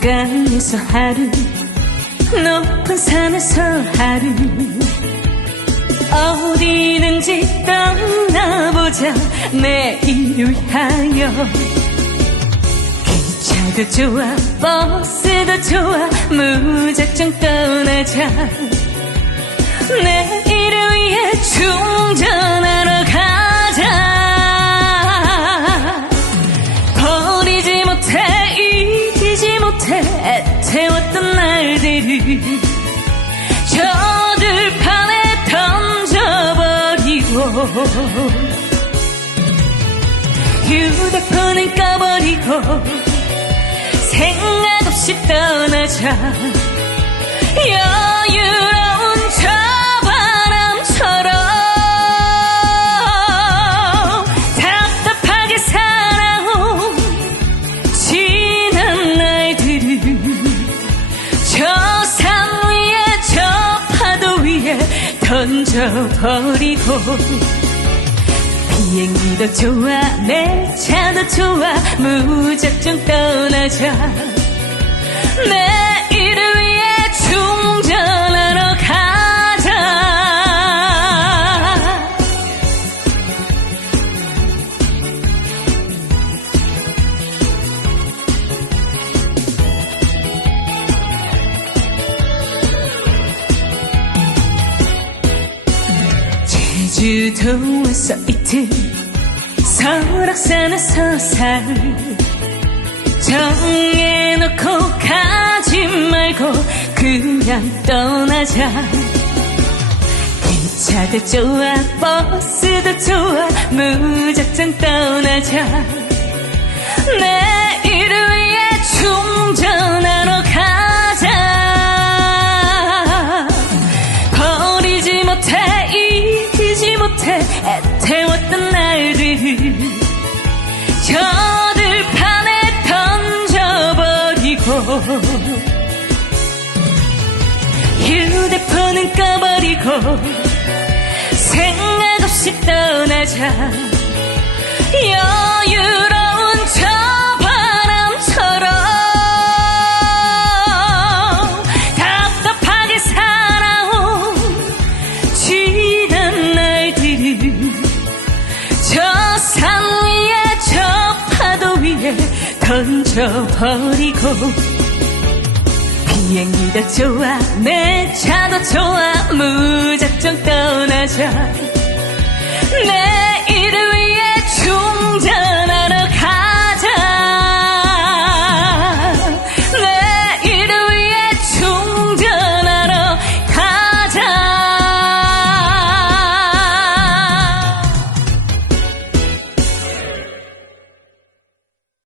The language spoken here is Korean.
강에서 하루, 높은 산에서 하루, 어디든지 떠나보자 내일을 향하여. 기차도 좋아 버스도 좋아 무작정 떠나자. 내일을 위해 충전하러 가자. 버리지 못해 잊지 못해 애태웠던 날들을 저 들판에 던져버리고, 휴대폰은 꺼버리고 생각 없이 떠나자. 여유로운 저 바람처럼 답답하게 살아온 지난 날들을 저 산 위에 저 파도 위에 던져버리고. 비행기도 좋아 내 차도 좋아 무작정 떠나자. 내일을 위해 충전하러 가자. 제주도에서 이틀, 설악산에서 사흘, 정해놓고 가지 말고 그냥 떠나자. 기차도 좋아 버스도 좋아 무작정 떠나자. 내일을 위해 충전하러 가자. 버리지 못해 잊지 못해 애태웠던 날들 저 들판에 던져버리고, 휴대폰은 꺼버리고 생각 없이 떠나자. 여유로운 저 바람처럼 답답하게 살아온 지난 날들을 저 산 위에 저 파도 위에 던져버리고. 비행기도 좋아 내 차도 좋아 무작정 떠나자. 내일을